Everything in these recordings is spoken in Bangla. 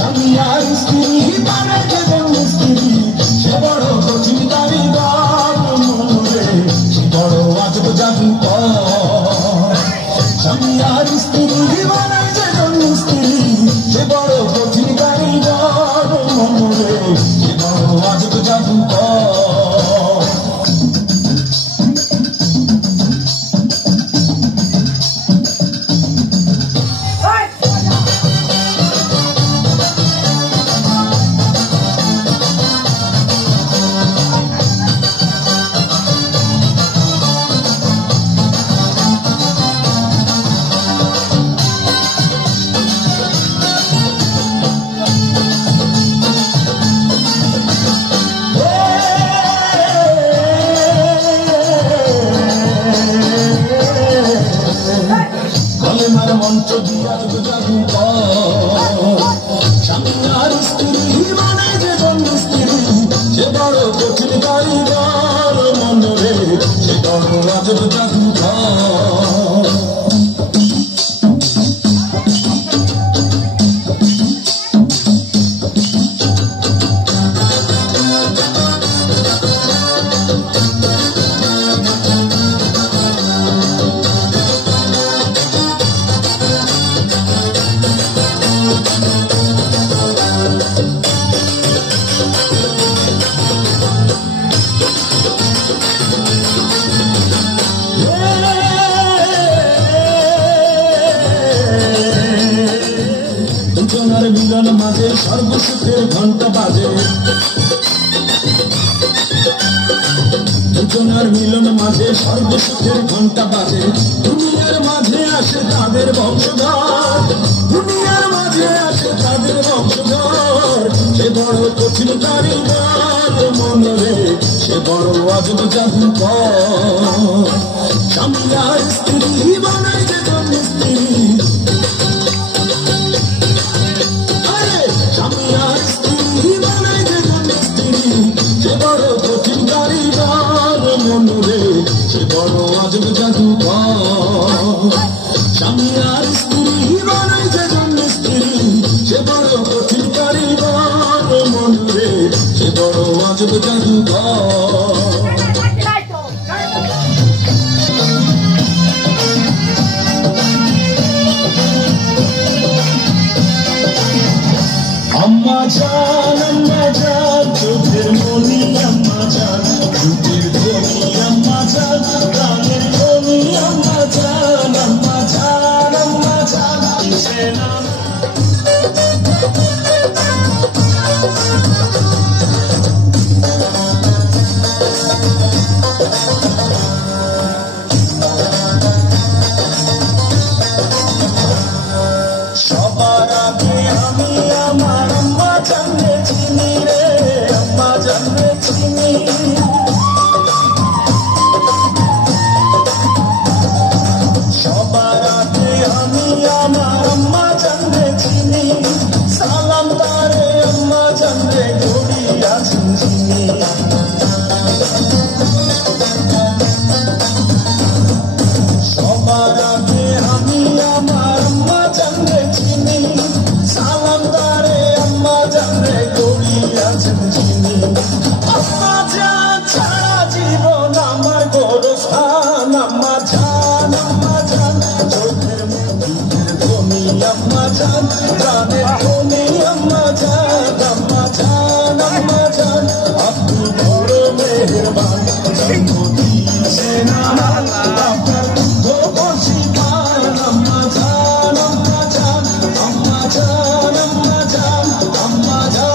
স্বামী আর স্ত্রী বানায় যেমন স্ত্রী সে বড় কঠিন কারিগর মনরে সে বড় আজব জাদুকর স্বামী আর স্ত্রী বানায় যেমন স্ত্রী সে বড় কঠিন কারিগর মনরে সে বড় আজব জাদুকর মন্ত্র দিয়া স্বামী আর স্ত্রী বানায় যেমন স্ত্রী সে বড় কঠিন কারিগর মনরে সে বড় আজব জাদুকর দুজনের মিলন মাঝে সর্বসুখের ঘন্টা বাজে দুজনের মিলন মাঝে সর্বসুখের ঘন্টা বাজে দুনিয়ার মাঝে আসে তাদের বংশধর দুনিয়ার মাঝে আসে তাদের বংশধর সে বড় কঠিন কারিগর মনরে সে বড় আজব জাদুকর স্বামী আর স্ত্রী বানায় যেমন স্ত্রী স্বামী আর স্ত্রী বানায় যেমন স্ত্রী সে বড় কঠিন কারিগর মনরে সে বড় আজব জাদুকর স্বামী আর স্ত্রী বানায় যেমন স্ত্রী সে বড় কঠিন কারিগর মনরে সে বড় আজব জাদুকর अम्मा जान चोखेर मणि अम्मा जान रुटिर धनी अम्मा जान प्राणेर धनी अम्मा जान अम्मा जान अम्मा जान किसे नाम সবার আগে আমি আমার আম্মা জানলে চিনি রে আম্মা জানলে চিনি সবার আগে আমি আমার আম্মা জানলে চিনি সালাম তারে আম্মা জানলে গড়িয়া চিনি সবার আগে আমি আমার আম্মা জানলে চিনি সালাম তারে আম্মা জানলে গড়িয়া চিনি আম্মা জান ছাড়া জীবন আমার গোরস্থান আম্মা জান চোখের মুখের ধনী আম্মা জান প্রাণের ধনী আম্মা জান আপনি বড় মেহেরবান জন্ম দিয়েছেন আমার আপনার দুধ বসি পান আম্মা জান আম্মা জান আম্মা জান আম্মা জান আম্মা জান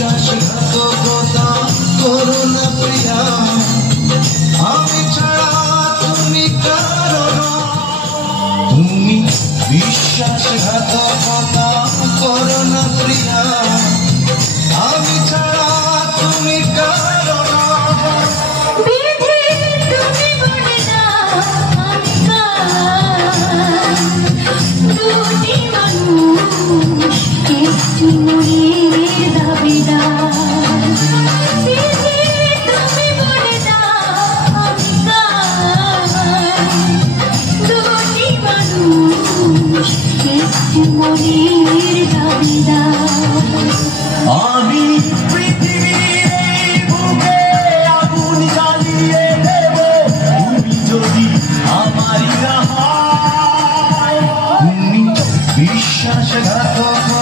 বিশ্বাসঘাতকতা করো না প্রিয়া, আমি ছাড়া তুমি কারো না। তুমি বিশ্বাসঘাতকতা করো না প্রিয়া, আমি ছাড়া তুমি কারো না। আমি পৃথিবীর এই বুকে আগুন জ্বালিয়ে দেব, তুমি যদি আমারই না হও। তুমি বিশ্বাসঘাতকতা